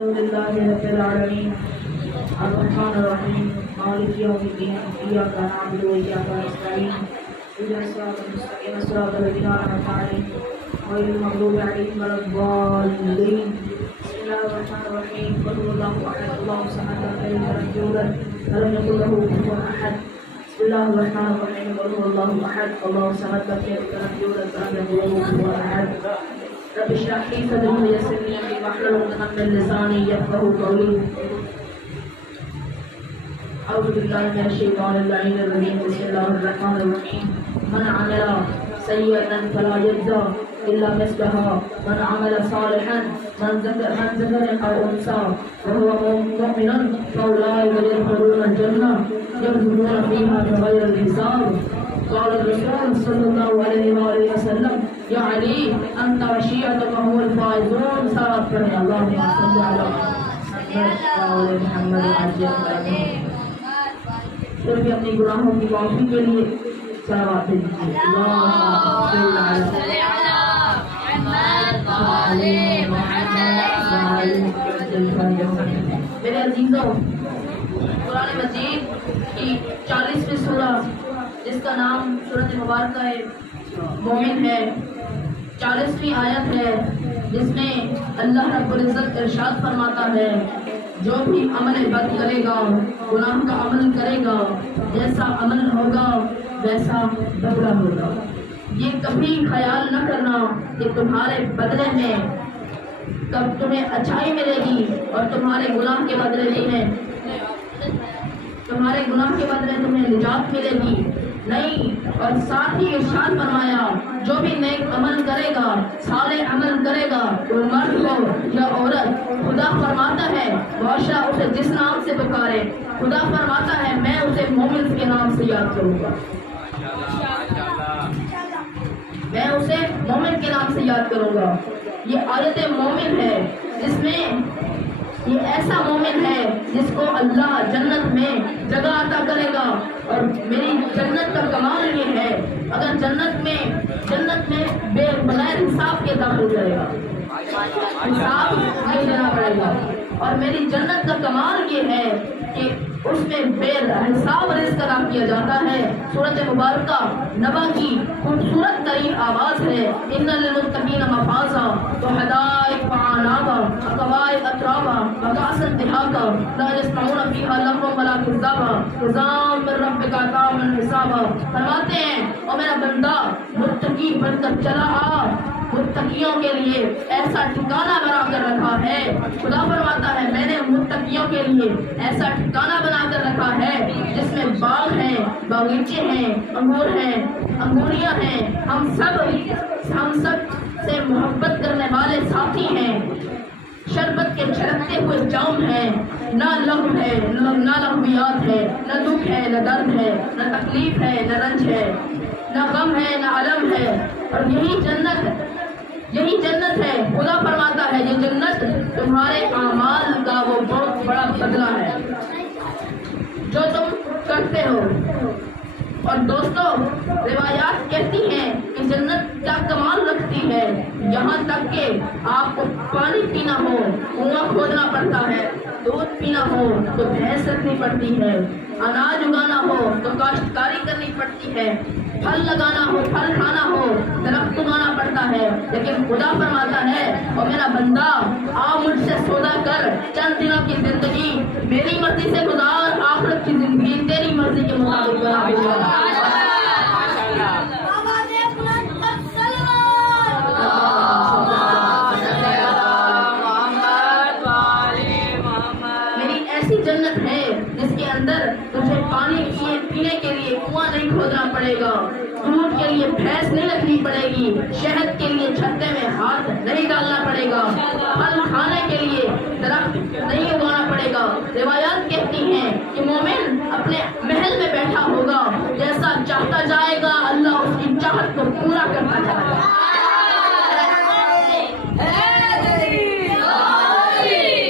الحمد لله رب العالمين الرحمن الرحيم مالك يوم الدين إياك نعبد وإياك نستعين اهدنا الصراط المستقيم صراط الذين أنعمت عليهم غير المغضوب عليهم ولا الضالين بسم الله الرحمن الرحيم قل هو الله أحد الله الصمد لم يلد ولم يولد ولم يكن له كفوا أحد بسم الله الرحمن الرحيم قل هو الله أحد الله الصمد لم يلد ولم يولد ولم يكن له كفوا أحد رب اشرح لي صدري ويسر لي امري واحلل عقدة من لساني يفقهوا قولي اعوذ بالله من الشيطان اللعين الرجيم بسم الله الرحمن الرحيم من عمل سيئة فلا يجزى الا مثلها من عمل صالحا من ذكر او انثى وهو مؤمن فاولئك يدخلون الجنة يخلدون فيها بغير حساب قال الرسول صلى الله عليه وآله وسلم يا علي أنت وشيعتك هم الفائزون صلوات پڑھیں اللهم صل على محمد وعلى آله پھر بھی اپنی گناہوں کی معافی کے لیے صلوات دیجیے اللهم صل على محمد. میرے عزیزوں، قرآن مجید کی 40ویں سورہ جس کا نام سورۃ مبارکہ مومن ہے، 40ویں آیت ہے، جس میں اللہ رب العزت ارشاد فرماتا ہے جو بھی عمل بد کرے گا، گناہ کا عمل کرے گا، جیسا عمل ہوگا ویسا بدلہ ہوگا. یہ کبھی خیال نہ کرنا کہ تمہارے بدلے میں کب تمہیں اچھائی ملے گی اور تمہارے گناہ کے بدلے نہیں ہے، تمہارے گناہ کے بدلے تمہیں نجات ملے گی نہیں. اور ساتھ ہی ارشاد فرمایا جو بھی نیک عمل کرے گا، صالح عمل کرے گا، وہ مرد ہو یا عورت، خدا فرماتا ہے معاشرہ اسے جس نام سے پکارے، خدا فرماتا ہے میں اسے مومن کے نام سے یاد کروں گا، میں اسے مومن کے نام سے یاد کروں گا. یہ آیت مومن ہے جس میں یہ ایسا مومن ہے جس کو اللہ جنت میں جگہ عطا کرے گا. اور میری جنت کا کمال یہ ہے اگر جنت میں بغیر حساب کے داخل کرے گا، حساب نہیں دینا پڑے گا. اور میری جنت کا کمال یہ ہے کہ اس میں بے حساب رزق عطا کیا جاتا ہے. سورۃ مبارکہ نبا کی خوبصورت ترین آواز ہے ان للمتقین مفازا وحدائق وعنابا وقواعد اترابا وکأسا دہاقا لا یسمعون فیہا لغوا ولا کذابا جزاء من ربک عطاء حسابا. فرماتے ہیں او میرا بندہ متقی بن کر چلا آ، متقیوں کے لیے ایسا ٹھکانہ بنا کر رکھا ہے. خدا فرماتا ہے میں نے متقیوں کے لیے ایسا ٹھکانہ بنا کر رکھا ہے جس میں باغ ہیں، باغیچے ہیں، انگور ہیں، انگوریاں ہیں. ہم سب سے محبت کرنے والے ساتھی ہیں، شربت کے چھلکتے ہوئے جام ہیں، نہ لغو ہے، نہ لغویات ہے، نہ دکھ ہے، نہ درد ہے، نہ تکلیف ہے، نہ رنج ہے، نہ غم ہے، نہ علم ہے. اور یہی جنت ہے. خدا فرماتا ہے یہ جنت تمہارے اعمال کا وہ بہت بڑا بدلہ ہے جو تم کرتے ہو. اور دوستو، روایات کہتی ہیں کہ جنت کیا کمال رکھتی ہے، یہاں تک کہ آپ کو پانی پینا ہو کنواں کھودنا پڑتا ہے، دودھ پینا ہو تو بھینس رکھنی پڑتی ہے، اناج اگانا ہو تو کاشتکاری کرنی پڑتی ہے، پھل لگانا ہو، پھل کھانا ہو درخت اگانا پڑتا ہے. لیکن خدا فرماتا ہے اور میرا بندہ آ مجھ سے سودا کر، چند دنوں کی زندگی میری مرضی سے گزار، آخرت کی زندگی تیری مرضی کے مطابق بنا دے گا. میری ایسی جنت ہے جس کے اندر تجھے پانی پینے کے لیے کنواں نہیں کھودنا پڑے گا، دودھ کے لیے بھینس نہیں رکھنی پڑے گی، شہد کے لیے چھتے میں ہاتھ نہیں ڈالنا پڑے گا، پھل کھانے کے لیے درخت نہیں اگانا پڑے گا. روایات کہتی ہیں کہ مومن اپنے محل میں بیٹھا ہوگا، جیسا چاہتا جائے گا اللہ اس کی چاہت کو پورا کرتا جائے گا.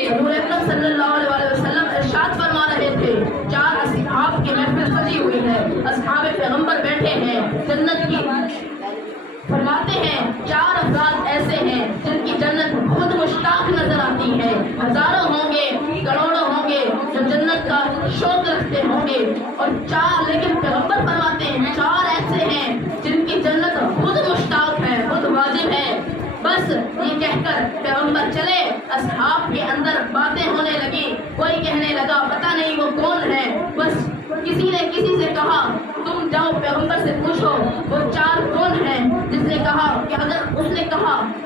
حضور اکرم صلی اللہ علیہ وسلم ارشاد فرما رہے تھے 4 اصحاب کی محفل سجی ہوئی ہے، اصحاب پیغمبر بیٹھے ہیں جنت کی. فرماتے ہیں 4 افراد ایسے ہیں جن کی جنت خود مشتاق نظر آتی ہے. ہزاروں ہوں گے، کروڑوں ہوں گے جو جنت کا شوق رکھتے ہوں گے، اور چار لیکن پیغمبر فرماتے ہیں چار ایسے ہیں جن کی جنت خود مشتاق ہے، خود واجب ہے۔ بس یہ کہہ کر پیغمبر چلے، اصحاب کے اندر باتیں ہونے لگی، کوئی کہنے لگا پتہ نہیں وہ کون ہے، بس کسی نے کسی سے کہا تم جاؤ پیغمبر سے پوچھو وہ چار کون ہیں، جس نے کہا کہ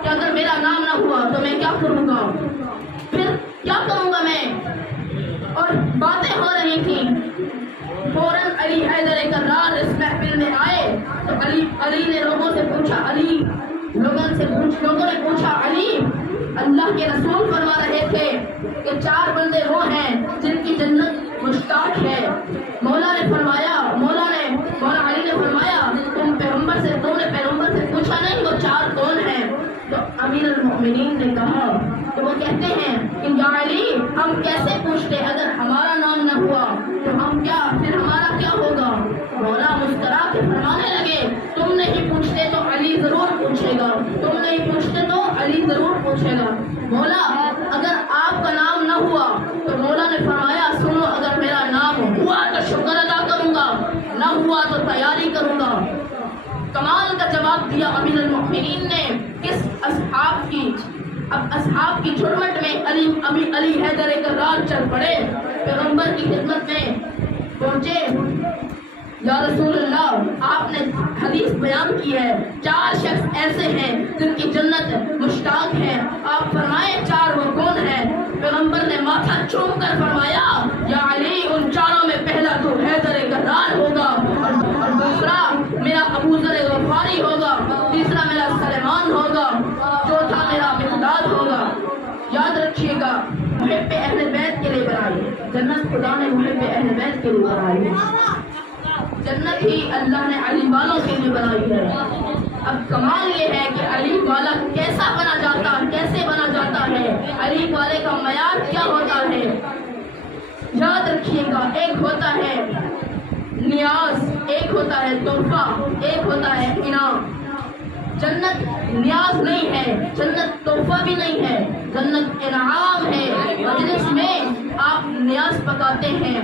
اگر میرا نام نہ ہوا تو میں کیا کروں گا، پھر کیا کروں گا میں، اور باتیں ہو رہی تھیں۔ فوراً علی حیدر کرار اس محفل میں آئے تو علی نے لوگوں نے پوچھا علی اللہ کے رسول فرما رہے تھے کہ چار بندے وہ ہیں جن کی جنت مشتاق ہے۔ مولا علی نے فرمایا تم نے پیغمبر سے پوچھا نہیں وہ چار کون ہیں؟ تو امیر المؤمنین نے کہا، تو وہ کہتے ہیں کہ یا علی ہم کیسے پوچھتے، اگر ہمارا نام نہ ہوا تو پھر ہمارا کیا ہوگا؟ مولا مسکرا کے فرمانے لگے تم نہیں پوچھتے تو علی ضرور پوچھے گا، تم نہیں پوچھتے تو علی ضرور پوچھے گا۔ مولا اگر آپ کا نام نہ ہوا تو مولا نے فرمایا سنو، اگر میرا نام ہوا تو شکر ادا کروں گا، نہ ہوا تو تیاری کروں گا۔ کمال کا جواب دیا امیر المؤمنین نے۔ کس اصحاب کی جھرمٹ میں علی حیدر کرار چل پڑے، پیغمبر کی خدمت میں پہنچے۔ یا رسول اللہ آپ نے حدیث بیان کی ہے چار شخص ایسے ہیں جن کی جنت مشتاق ہے، آپ فرمائیں چار وہ کون ہیں؟ پیغمبر نے ماتھا چوم کر فرمایا یا علی ان چاروں میں پہلا تو حیدر کرار ہوگا، اور دوسرا میرا ابو ذر غفاری ہوگا، تیسرا میرا سلیمان ہوگا، چوتھا میرا مقداد ہوگا۔ یاد رکھیے گا محب اہل بیت کے لیے بنائی جنت، خدا نے محب اہل بیت کے لیے بنائی ہے، جنت ہی اللہ نے علی والوں کے لیے بنائی ہے۔ اب کمال یہ ہے کہ علی والا کیسے بنا جاتا ہے، علی والے کا معیار کیا ہوتا ہے؟ یاد رکھیے گا ایک ہوتا ہے نیاز، ایک ہوتا ہے تحفہ، ایک ہوتا ہے انعام۔ جنت نیاز نہیں ہے، جنت تحفہ بھی نہیں ہے، جنت انعام ہے۔ مجلس میں آپ نیاز پکاتے ہیں،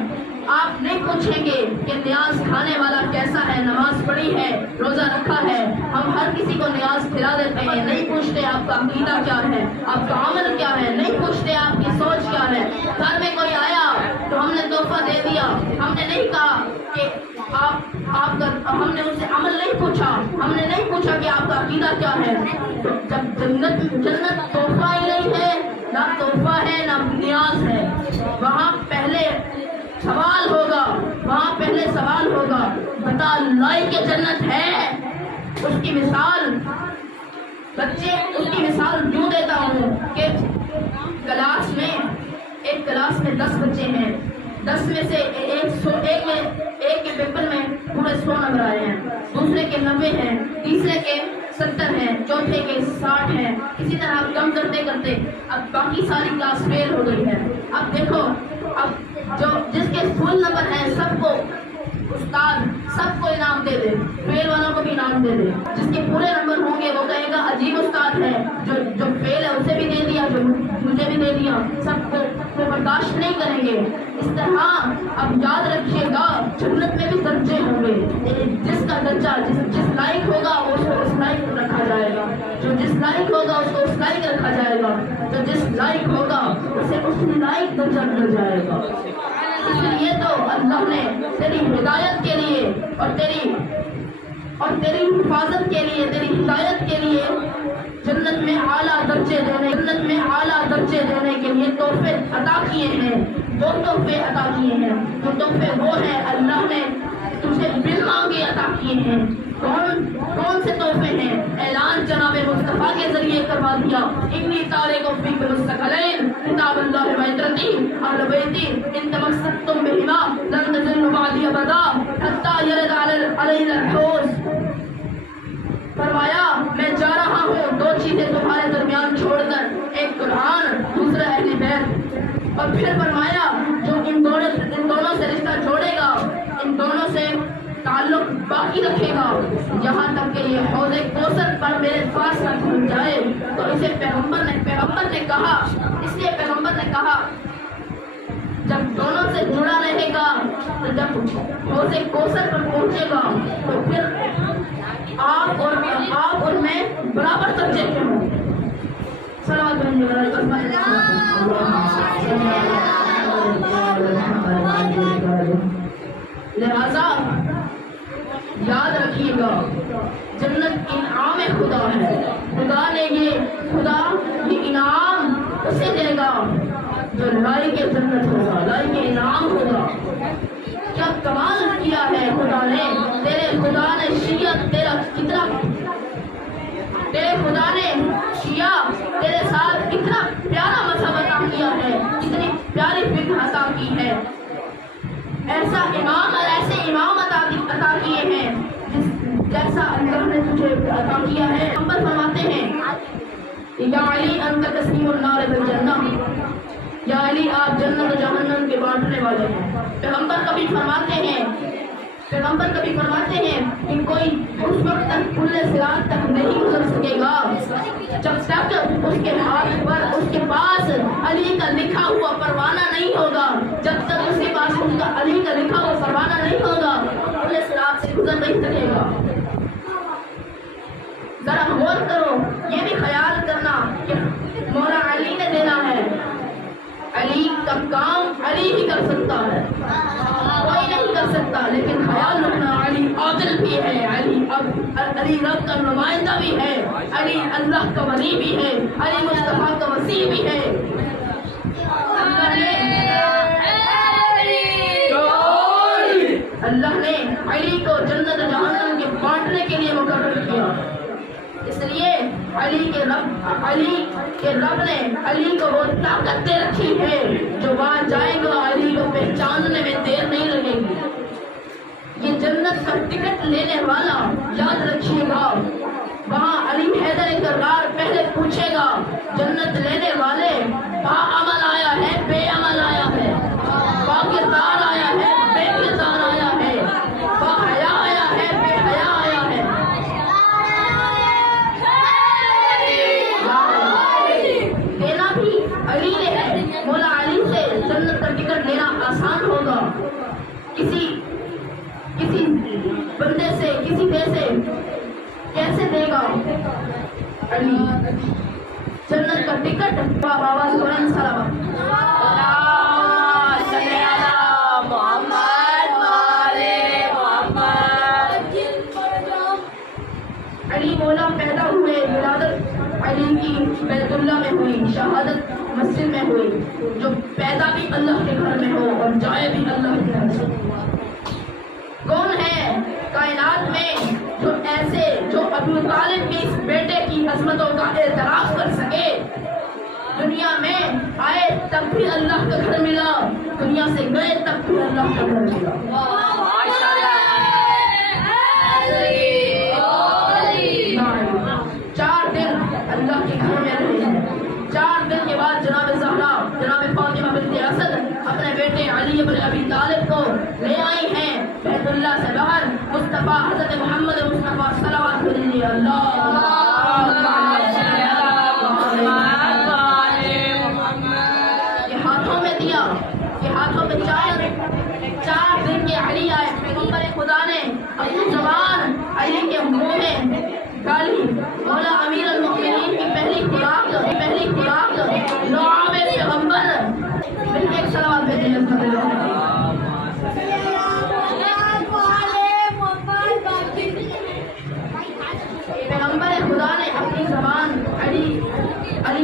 آپ نہیں پوچھیں گے کہ نیاز کھانے والا کیسا ہے، نماز پڑھی ہے، روزہ رکھا ہے، ہم ہر کسی کو نیاز کھلا دیتے ہیں، نہیں پوچھتے آپ کا عقیدہ کیا ہے، آپ کا عمل کیا ہے، نہیں پوچھتے آپ کی سوچ کیا ہے۔ گھر میں کوئی آیا تو ہم نے تحفہ دے دیا، ہم نے نہیں کہا کہ ہم نے ان سے عمل نہیں پوچھا، ہم نے نہیں پوچھا کہ آپ کا عقیدہ کیا ہے۔ جب جنت تحفہ ہی نہیں ہے، نہ تحفہ ہے نہ نیاز ہے، وہاں پہلے سوال ہوگا بتا لائی کہ جنت ہے؟ اس کی مثال یوں دیتا ہوں کہ ایک کلاس میں 10 بچے ہیں، 10 میں سے ایک کے پیپر میں پورے 100 نمبر آئے ہیں، دوسرے کے 90 ہیں، تیسرے کے 70 ہیں، چوتھے کے 60 ہیں، اسی طرح کم کرتے کرتے اب باقی ساری کلاس فیل ہو گئی ہے۔ اب دیکھو، اب جس کے فل نمبر ہیں سب کو استاد سب کو انعام دے دے، فیل والوں کو بھی انعام دے دے، جس کے پورے نمبر ہوں گے وہ کہے گا عجیب استاد ہے، جو فیل ہے اسے بھی دے دیا، جو مجھے بھی دے دیا، سب کو برداشت نہیں کریں گے۔ اس طرح اب یاد رکھیے گا جنت میں بھی درجے ہوں گے، جس کا درجہ جس لائق ہوگا اس کو اس لائق رکھا جائے گا، جو جس لائق ہوگا اس کو اس لائق رکھا جائے گا، جو جس لائق ہوگا اسے اس لائق درجہ مل جائے گا۔ اس لیے تو اللہ نے تیری ہدایت کے لیے اور تیری حفاظت کے لیے، تیری ہدایت کے لیے جنت میں اعلیٰ درجے دینے کے لیے تحفے عطا کیے ہیں، 2 تحفے عطا کیے ہیں۔ جو تحفے وہ ہیں اللہ نے تجھے بن مانگے عطا کیے ہیں۔ کون سے تحفے ہیں؟ اعلان جناب مصطفیٰ کے ذریعے کروا دیا، انی تارک فیک مستقلین کتاب اللہ و عترتی اہل بیتی ان تمسکتم بہما لن تضلوا بعدی ابدا حتی یرد علینا الحوض۔ فرمایا میں جا رہا ہوں 2 چیزیں تمہارے درمیان چھوڑ کر، ایک قرآن، دوسرا اہل بیت۔ اور پھر فرمایا جو ان دونوں سے رشتہ جوڑے گا، ان دونوں سے تعلق باقی رکھے گا یہاں تک کہ یہ حوض کوثر پر میرے پاس نہ پہنچ جائے، تو اسے پیغمبر نے کہا، اس لیے پیغمبر نے کہا جب دونوں سے جڑا رہے گا تو جب حوض کوثر پر پہنچے گا تو پھر آپ اور میں برابر درجے کے ہوں۔ لہذا یاد رکھیے گا جنت انعام خدا ہے، خدا نے یہ انعام اسے دے گا جو لائی کے جنت ہوگا، لائی کے انعام ہوگا۔ کیا کمال کیا ہے خدا نے، تیرے خدا نے شیعہ تیرے ساتھ کتنا پیارا مذہب عطا کیا ہے، کتنی پیاری فکر عطا کی ہے، ایسا امام اور ایسے امام عطا کیے ہیں جیسا اللہ نے تجھے عطا کیا ہے۔ پیغمبر فرماتے ہیں یا علی انت تسلیم النار بالجنہ، یا علی آپ جنت و جہنم کے بانٹنے والے ہیں۔ پیغمبر کبھی فرماتے ہیں کہ کوئی اس وقت تک کل صراط تک نہیں گزر سکے گا جب تک اس کے ہاتھ پر اس کے پاس علی کا لکھا ہوا پروانہ نہیں ہوگا، جب تک اس کے پاس اس کا علی کا لکھا ہوا پروانہ نہیں ہوگا کل صراط سے گزر نہیں سکے گا۔ ذرا غور کرو، یہ بھی خیال کرنا کہ مولا علی نے دینا ہے، علی کا کام علی ہی کر سکتا ہے، کوئی نہیں کر سکتا، لیکن خیال رکھنا علی عادل بھی ہے، علی رب کا نمائندہ بھی ہے، علی اللہ کا ولی بھی ہے، علی مصطفیٰ کا وسیع بھی ہے۔ اللہ نے علی کو جنت جہنم کے بانٹنے کے لیے مقرر کیا، اس لیے علی کے رب نے علی کو وہ طاقت دے رکھی ہے جو وہاں جائے گا علی کو پہچاننے میں دیر نہیں لگے گی۔ یہ جنت کا ٹکٹ لینے والا یاد رکھیے گا، وہاں علی حیدر کرار پہلے پوچھے گا جنت لینے والے با عمل آیا ہے بے عمل آیا ہے، با کردار آیا ہے بے کردار آیا ہے، با حیا آیا ہے بے حیا آیا ہے۔ دینا بھی علی نے ہے، مولا علی سے جنت کا ٹکٹ لینا آسان ہوگا، کسی بندے سے کسی دے سے کیسے دے گا علی جنت کا ٹکٹ؟ آواز قرآن سلام علی مولا پیدا ہوئے، ولادت علی کی بیت اللہ میں ہوئی، شہادت مسجد میں ہوئی، جو پیدا بھی اللہ کے گھر میں ہو اور جائے بھی اللہ کے گھر سے۔ کون ہے کائنات میں جو ابو طالب کی اس بیٹے کی عظمتوں کا اعتراف کر سکے؟ دنیا میں آئے تب بھی اللہ کا گھر ملا، دنیا سے گئے تب بھی اللہ کا گھر ملا۔ 4 دن اللہ کے گھر میں رہے ہیں، 4 دن کے بعد جناب زہرا جناب فاطمہ بنت اسد اپنے بیٹے علی بن ابی طالب کو لے آئی ہیں بیت اللہ سے باہر، مصطفیٰ حضرت محمد مصطفیٰ صلوات اللہ یہ ہاتھوں میں دیا، یہ ہاتھوں میں 4 دن کے علی آئے، پیغمبر خدا نے اپنی زبان علی کے منہ میں ڈالی، مولا امیر المؤمنین کی پہلی خوراک لعاب پیغمبر، مل کے ایک صلوات بھیجیں پیغمبر خدا نے اپنی زبان علی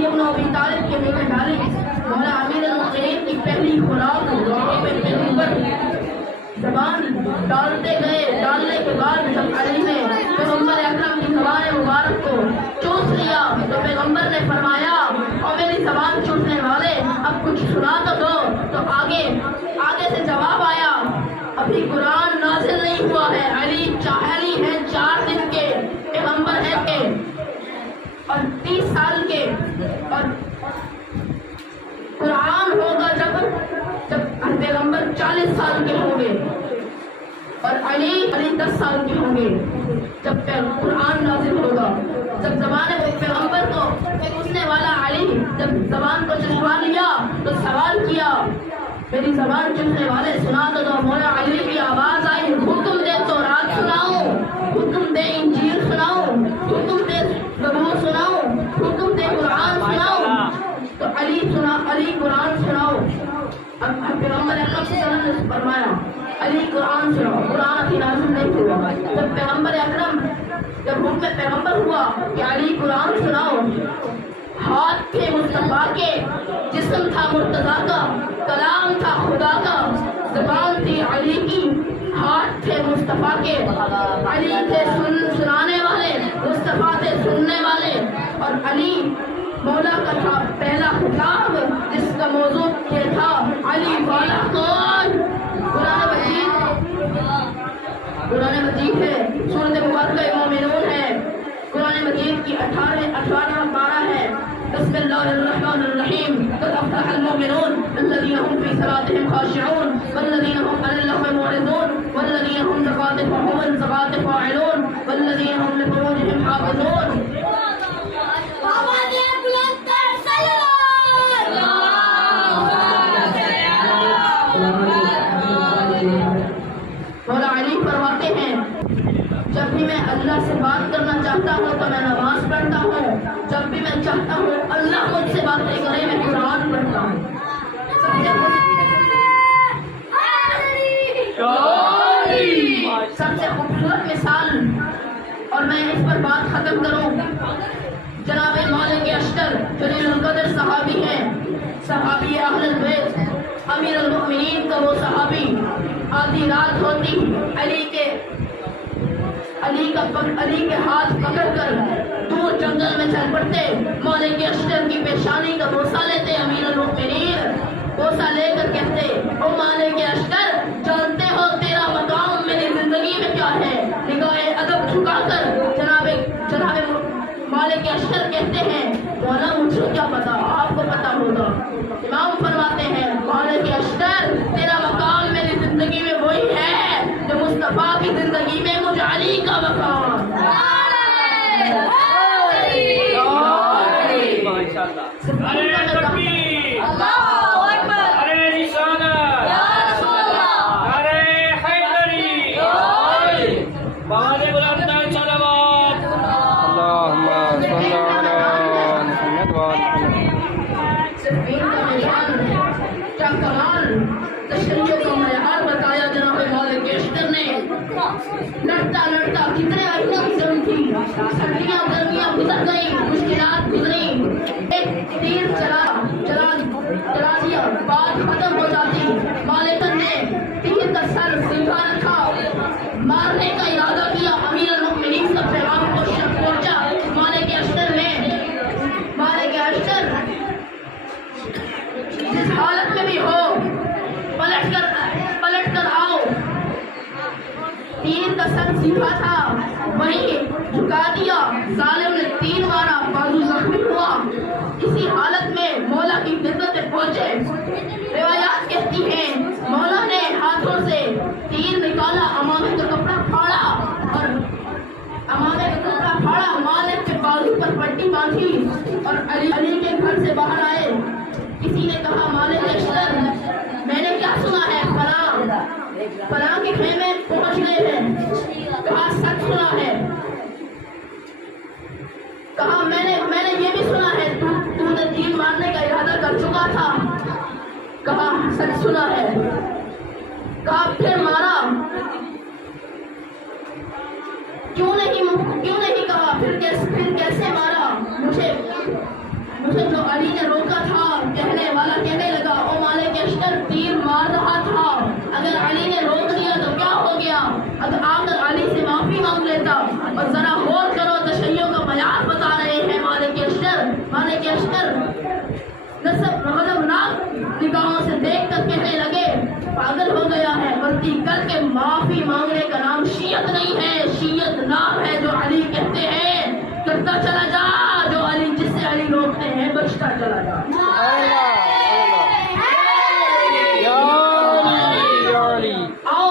بن ابی طالب کے منہ میں ڈالی، مولا امیر المؤمنین کی پہلی خوراک لعاب پیغمبر، زبان ڈالتے گئے، ڈالنے کے بعد جب علی نے پیغمبر اکرم کی زبان مبارک کو چوس لیا تو پیغمبر نے فرمایا اور میری زبان چوسنے والے اب کچھ سنا تو دو، تو آگے سے جواب آیا ابھی قرآن نازل نہیں ہوا ہے، علی ہے 4 دن کے پیغمبر ہے اور 30 سال کے، اور قرآن ہوگا جب پیغمبر 40 سال کے ہوں گے، اور علی 10 سال کے ہوں گے جب قرآن نازل ہوگا. جب زبان پیغمبر کو پوچھنے والا علی جب زبان کو چشوا لیا تو سوال کیا, میری زبان چننے والے سنا تو مولا علی کی آواز آئی, حکم دے تو رات سناؤں, حکم دے انجیل سناؤں, حکم دے زبور سناؤں, حکم دے قرآن سناؤں. تو علی قرآن سناؤ. اب پیغمبر اکرم صلی اللہ علیہ وسلم نے فرمایا علی قرآن سناؤ. قرآن ابھی نازل نہیں ہوا. جب پیغمبر اکرم جب حکم پیغمبر ہوا کہ علی قرآن سناؤ, ہاتھ تھے مصطفیٰ کے, جسم تھا مرتضیٰ کا, کلام تھا خدا کا, زبان تھی علی کی, ہاتھ تھے مصطفیٰ کے, علی تھے سنانے والے, مصطفیٰ تھے سننے والے. اور علی مولا کا تھا پہلا خطاب جس کا موضوع یہ تھا علی والا کون. قرآن مجید ہے, سورۃ مبارکہ مومنون ہے. قرآن مجید کی 18 پارہ ہے. بسم اللہ الرحمن الرحیم. قد افلح المؤمنون الذین هم فی صلاتهم خاشعون والذین هم عن اللغو معرضون والذین هم لزکوٰۃ فاعلون والذین هم لفروجهم حافظون. مولا علی فرماتے ہیں جب بھی میں اللہ سے بات کرنا چاہتا ہوں تو میں نماز پڑھتا ہوں, جب بھی میں چاہتا ہوں اللہ مجھ سے باتیں کرے میں قرآن پڑھتا ہوں. سب سے خوبصورت مثال, اور میں اس پر بات ختم کروں, جناب مالک اشتر جلیل القدر صحابی ہیں, صحابی اہل البیت, امیر المؤمنین کا وہ صحابی. آدھی رات ہوتی علی کے ہاتھ پکڑ کر دور جنگل میں چل پڑتے, مالک اشتر کی پیشانی کا بوسہ لیتے. امیر المؤمنین بوسہ لے کر کہتے, او مالک اشتر جانتے ہو تیرا مقام میری زندگی میں کیا ہے. نگاہ ادب جھکا کر جناب مالک اشتر کہتے ہیں مولا مجھ کو کیا پتا, آپ کو پتا ہوگا. امام فرماتے ہیں مالک اشتر تیرا مقام میری زندگی میں وہی ہے جو مصطفیٰ کی زندگی میں مجھ علی کا مقام. تشریحوں کا معیار بتایا جناب مالک اشتر نے. لڑتا لڑتا کتنے عرصے کی جنگ تھی, سردیاں گرمیاں گزر گئی, مشکلات گزری, ایک تیر چلا دیا, بات ختم ہو جاتی. مالک نے تیر کا سر سیدھا رکھا, مارنے کا ارادہ کیا. امیر المؤمنین کا پیغام کو پہنچا. مالک اشتر جس حالت میں بھی ہو پلٹ کر آؤ. تیر کا سر سیدھا تھا وہیں جھکا دیا, ظالم نے تیر مارا, بازو زخمی ہوا. اسی حالت میں مولا کی خدمت میں پہنچے. روایات کہتی ہیں مولا نے ہاتھوں سے تیر نکالا, امامے کا کپڑا پھاڑا, مالک کے بازو پر پٹی باندھی اور علی کے گھر سے باہر آئے. کسی نے کہا مالک اشتر میں نے کیا سنا ہے, فلاں کے خیمے پہنچ گئے ہیں. کہا سچ سنا ہے. کہا میں نے یہ بھی سنا ہے تو نے تیر مارنے کا ارادہ کر چکا تھا. کہا سچ سنا ہے. کہا پھر مارا کیوں نہیں کہا پھر کیسے مارا. مجھے جو علی نے روکا تھا کہنے والا کہنے لگا او مالک اشتر تیر مار رہا تھا, اگر علی نے روک دیا تو کیا ہو گیا, اگر آ کر علی سے معافی مانگ لیتا. اور ذرا غور کرو تشیعوں کا معیار بتا رہے ہیں مالک اشتر غضبناک نگاہوں سے دیکھ کر کہنے لگے پاگل ہو گیا ہے, غلطی کر کے معافی مانگنے کا نام شیعت نہیں ہے, شیعت نام ہے جو علی کہتے ہیں کرتا چلا جا, جو علی جس سے علی روکتے ہیں بچتا چلا جا. آؤ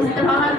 istirahat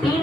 3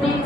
3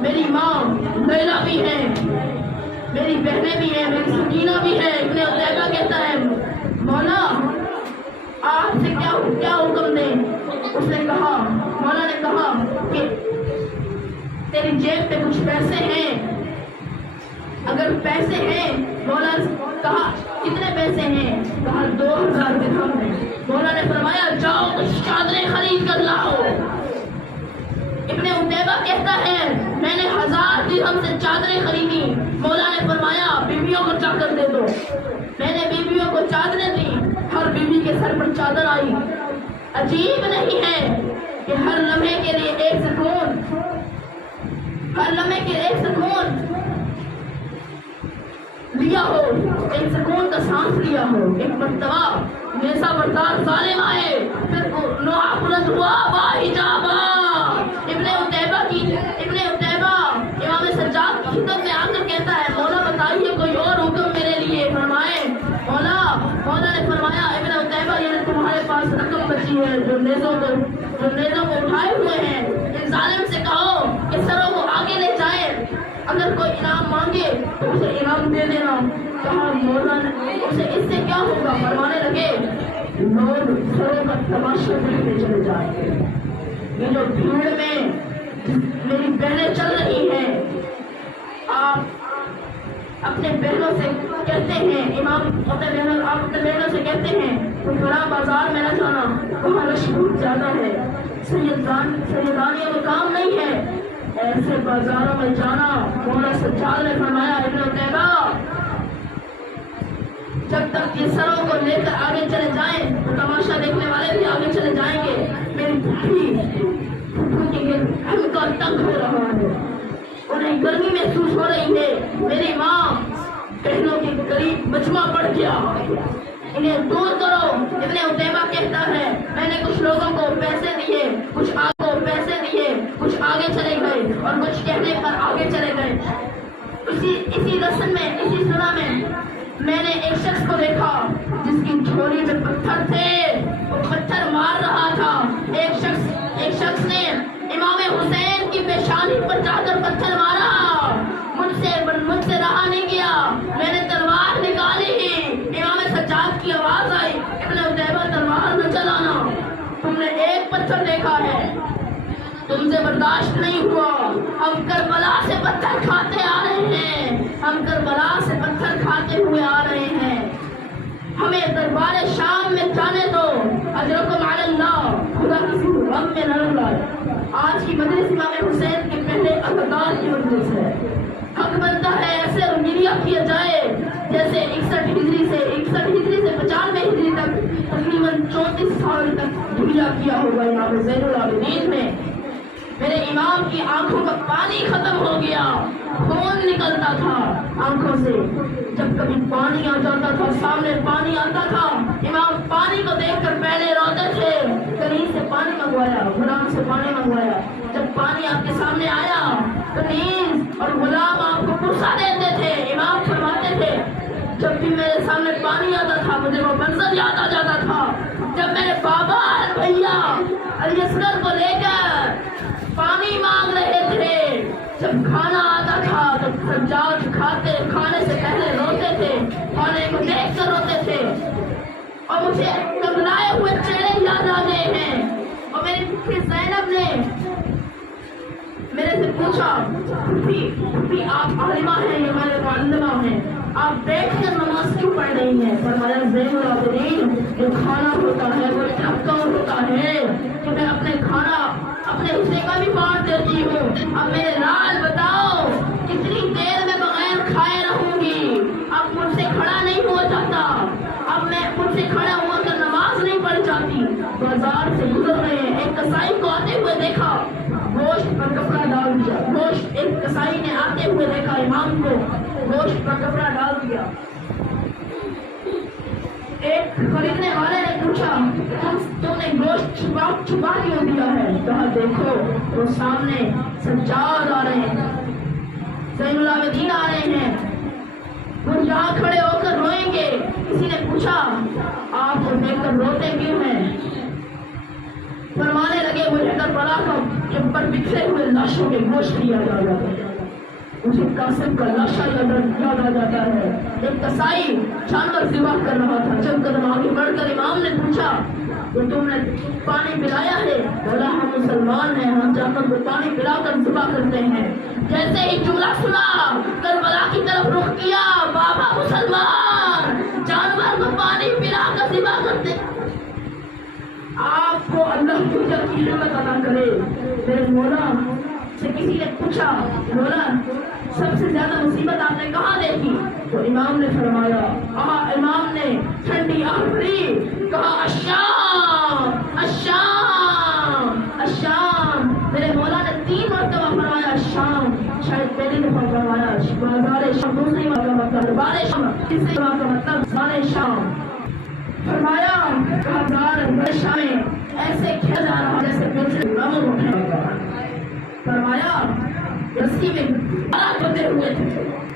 میری ماں لیلا بھی ہے، میری بہنیں بھی ہیں، میری سکینہ بھی ہے۔ ابن عتیبہ کہتا ہے مولا آپ سے کیا حکم دیں؟ اس نے کہا، مولا نے کہا کہ تیری جیب پہ کچھ پیسے ہیں؟ اگر پیسے ہیں، مولا نے کہا کتنے پیسے ہیں؟ کہا 2000 درہم ہیں۔ مولا نے فرمایا جاؤ کچھ چادریں خرید کر لاؤ۔ ابن عتیبہ کہتا ہے میں نے 1000 درہم سے چادریں خریدی۔ مولا نے فرمایا بیویوں کو جا کر دے دو۔ میں نے بیویوں کو چادریں دی، ہر بیوی کے سر پر چادر آئی۔ عجیب نہیں ہے کہ ہر لمحے کے لیے ایک سکون، ہر لمحے کے ایک سکون لیا ہو، ایک سکون کا سانس لیا ہو۔ ایک مرتبہ نیزہ بردار ظالم آئے، پھر نوحہ بلند ہوا باحجابہ۔ ابن عتیبہ امام سجاد کی خدمت میں آ کر کہتا ہے مولا بتائیے کوئی اور حکم میرے لیے فرمائے۔ مولا نے فرمایا ابن عتیبہ یہ تمہارے پاس رقم بچی ہے جو نیزوں کو اٹھائے ہوئے ہیں، ان ظالم سے کہو کہ سروں کو آگے لے جائے، اگر کوئی انعام مانگے تو اسے انعام دے دینا۔ کہا مولا نے اسے اس سے کیا ہوگا؟ فرمانے لگے لوگ سروں کا تماشا دیکھنے چلے جائیں گے۔ یہ جو بھیڑ میں میری بہنیں چل رہی ہیں، آپ اپنے بہنوں سے کہتے ہیں، آپ اپنے بہنوں سے کہتے ہیں تو بڑا بازار میں نہ جانا، وہاں رش بہت زیادہ ہے، سیدانیوں کا کام نہیں ہے ایسے بازاروں میں جانا۔ مولا سجاد نے فرمایا ابن عتیبہ جب تک یہ سروں کو لے کر آگے چلے جائیں تو تماشا دیکھنے والے بھی آگے چلے جائیں گے۔ میری پھوپھی کے ہلکا تنگ ہو رہا ہے، انہیں گرمی محسوس ہو رہی ہے۔ میری ماں بہنوں کے قریب مجمع پڑ گیا، انہیں دور کرو۔ ابن عتیبہ کہتا ہے میں نے کچھ لوگوں کو پیسے دیے، کچھ کچھ آگے چلے گئے اور کچھ کہنے پر آگے چلے گئے۔ اسی رسم میں، اسی سنا میں نے ایک شخص کو دیکھا جس کی جھولی میں پتھر تھے، وہ پتھر مار رہا تھا۔ ایک شخص نے امام حسین کی پیشانی پر جا کر پتھر مارا، مجھ سے رہا نہیں گیا، میں نے تلوار نکالی۔ امام سجاد کی آواز آئی ابن عتیبہ تلوار نہ چلانا، تم نے ایک پتھر دیکھا ہے، تم سے برداشت نہیں ہوا، ہم کربلا سے پتھر کھاتے آ رہے ہیں، ہم کربلا سے پتھر کھاتے ہوئے آ رہے ہیں، ہمیں دربار شام میں جانے دو، اجرکم علی اللہ، خدا کسی غم میں نہ لائے۔ آج کی مجلس امام حسین کے پہلے عقیدات کی مجلس ہے، حق بنتا ہے ایسے رویہ کیا جائے جیسے 61 ہجری سے 95 ہجری تک تقریباً 34 سال تک رویہ کیا ہوگا امام زین العابدین میں۔ میرے امام کی آنکھوں کا پانی ختم ہو گیا، خون نکلتا تھا آنکھوں سے، جب کبھی پانی آ جاتا تھا، سامنے پانی آتا تھا، امام پانی کو دیکھ کر پہلے روتے تھے، کنیز سے پانی منگوایا، غلام سے پانی منگوایا، جب پانی آپ کے سامنے آیا کنیز اور غلام آپ کو غصہ دیتے تھے۔ امام فرماتے تھے جب بھی میرے سامنے پانی آتا تھا مجھے وہ منظر یاد آ جاتا تھا جب میرے بابا اور بھیا علی اصغر کو لے کر پانی مانگ رہے تھے، جب کھانا آتا تھا تو سجاد کھانے سے پہلے روتے تھے، کھانے کو دیکھ کر روتے تھے، اور مجھے کملائے ہوئے چہرے یاد آ گئے ہیں۔ اور میری پھوپھی زینب نے میرے سے پوچھا پھوپھی آپ عالمہ ہیں یا ہمارے معلمہ ہیں، آپ بیٹھ کر نماز کیوں پڑھ رہی ہیں؟ فرمایا زین العابدین جو کھانا ہوتا ہے وہ ٹھپکا ہوتا ہے کہ میں اپنے کھانا اپنے حصے کا بھی بانٹ دیتی ہوں۔ اب میرے لال بتاؤ کتنی دیر میں بغیر کھائے رہوں گی؟ اب مجھ سے کھڑا نہیں ہوا جاتا، اب میں مجھ سے کھڑا ہوا کر نماز نہیں پڑھ جاتی۔ بازار سے گزر رہے ہیں، ایک کسائی کو آتے ہوئے دیکھا، گوشت پر کپڑا ڈال دیا، ایک کسائی نے آتے ہوئے دیکھا امام کو، گوشت پر کپڑا ڈال دیا۔ ایک خریدنے والے نے پوچھا تم نے گوشت چھپا کیوں دیا ہے؟ کہا دیکھو وہ سامنے سجاد آ رہے ہیں، زین العابدین آ رہے ہیں، وہ یہاں کھڑے ہو کر روئیں گے۔ کسی نے پوچھا آپ کو دیکھ کر روتے کیوں ہیں؟ فرمانے لگے مجھے ڈر کربلا کے پر بکھرے ہوئے لاشوں کے گوشت لیا جا رہا ہے. مجھے قاسم کا لاشا یاد آ جاتا ہے. ایک قصائی جانور ذبح کر رہا تھا. چند قدم آگے بڑھ کر امام نے پوچھا تو تم نے پانی پلایا ہے؟ بولا ہم مسلمان ہیں, ہم جانور کو پانی پلا کر ذبح کرتے ہیں. جیسے ہی جملہ سنا کربلا کی طرف رخ کیا, بابا مسلمان جانور کو پانی پلا کر ذبح کرتے. آپ کو اللہ کی ہمت عطا کرے. میرے مولا سے کسی نے پوچھا, مولا سب سے زیادہ مصیبت آپ نے کہاں دیکھی؟ تو امام نے فرمایا, امام نے ٹھنڈی آہ بھری, کہا الشام الشام الشام. میرے مولا نے 3 مرتبہ فرمایا الشام. شاید پہلی دفعہ فرمایا بازار شام, دوسری بار کا مطلب بار شام, تیسری بار کا مطلب بار شام. فرمایا شام ایسے کھیلا جا رہا جیسے پیچھے غموں کو کھیلا. فرمایا رسی میں ہوتے ہوئے تھے.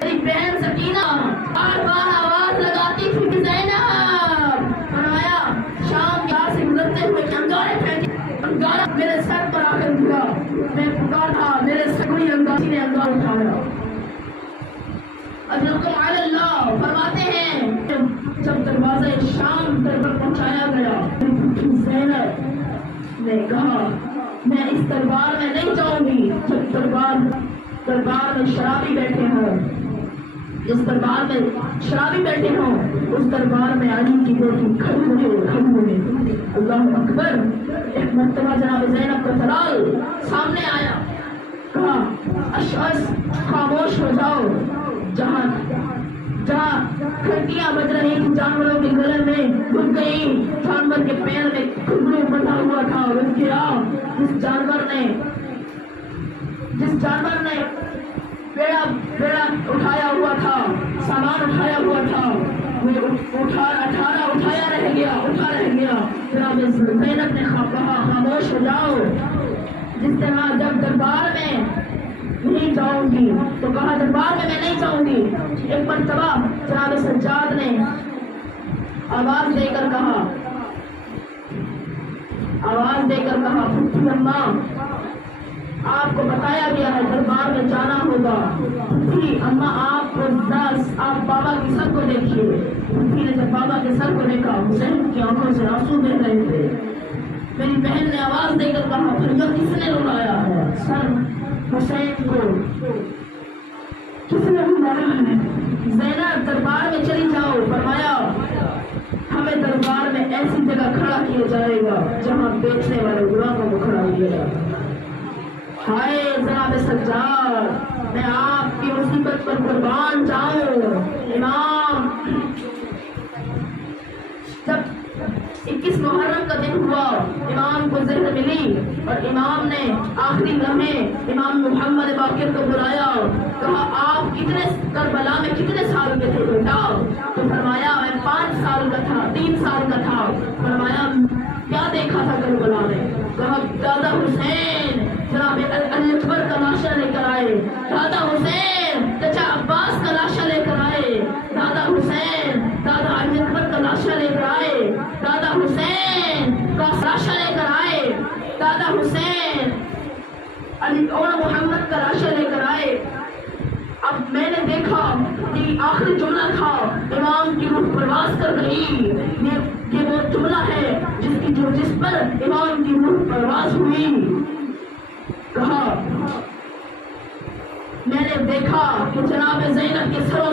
میری بہن سکینہ بار بار آواز لگاتی تھی کہ زینب. فرمایا شام کے سے گزرتے ہوئے انگارے پھینکے, انگارہ میرے سر پر آ کر گرا. میں پکارا, میرے سگڑی انگاری نے انگار اٹھایا. اجرکم علی اللہ فرماتے ہیں جب دروازہ شام پر پہنچایا گیا, زینب نے کہا میں اس دربار میں نہیں جاؤں گی جب دربار میں شرابی بیٹھے ہوں. جس دربار میں شرابی بیٹھے ہوں اس دربار میں علی کی بیٹی کھڑی ہوئے. اللہ اکبر. ایک مرتبہ جناب زینب کا دلال سامنے آیا, کہا اشعث خاموش ہو جاؤ. جہاں کھڑکیاں بج رہی تھی جانوروں کے گلے میں رک گئی. جانور کے پیر میں کھگڑو بندھا ہوا تھا, رک گیا. جس جانور نے بیڑا اٹھایا ہوا تھا, سامان اٹھایا ہوا تھا, وہ اٹھایا رہ گیا. جناب زینب نے کہا خاموش ہو جاؤ. جس طرح جب دربار میں نہیں جاؤں گی تو کہا دربار میں نہیں جاؤں گی. ایک مرتبہ جناب سجاد نے آواز دے کر کہا پھپھی اماں آپ کو بتایا گیا ہے دربار میں جانا ہوگا. پھپھی اماں آپ بابا کے سر کو دیکھیے. پھپھی نے جب بابا کے سر کو دیکھا حسین کی آنکھوں سے آنسو بہ رہے تھے. میری بہن نے آواز دے کر کہا بھیا کس نے رلایا ہے؟ سر حسین کو کس نے رلایا ہے؟ زینب دربار میں چلی جاؤ. فرمایا ہمیں دربار میں ایسی جگہ کھڑا کیا جائے گا جہاں بیچنے والے غلاموں کو کھڑا کیا جائے گا. ہائے جناب سجاد میں آپ کی مصیبت پر قربان جاؤں. امام جب 21 محرم کا دن ہوا امام کو ذہن ملی اور امام نے آخری لمحے امام محمد باقر کو بلایا. کہا آپ کربلا میں کتنے سال کے تھے بیٹا؟ تو فرمایا میں 5 سال کا تھا, 3 سال کا تھا. فرمایا کیا دیکھا تھا کربلا میں؟ کہا دادا حسین جناب علی اکبر کا لاشا لے کر آئے. دادا حسین چچا عباس کا لاشا لے کر آئے. دادا حسین دادا علی اکبر کا لاشا لے کر آئے. دادا حسین کا لاشا لے کر آئے. دادا حسین علی اور محمد کا لاشا لے کر آئے. اب میں نے دیکھا کہ آخری جملہ تھا امام کی روح پرواز کر گئی. یہ وہ جملہ ہے جس پر امام کی روح پرواز ہوئی. کہا میں نے دیکھا کہ جناب زینب کے سروں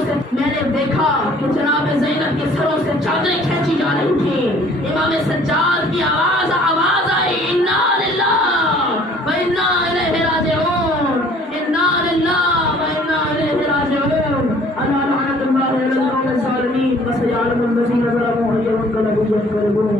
سے چادریں کھینچی جا رہی تھی. امام سجاد کی آواز آئی انا للہ و انا الیہ راجعون, انا للہ و انا الیہ راجعون. الا لعنۃ اللہ علی القوم الظالمین وسيعلم الذين ظلموا ايهم كلب ينقلبون.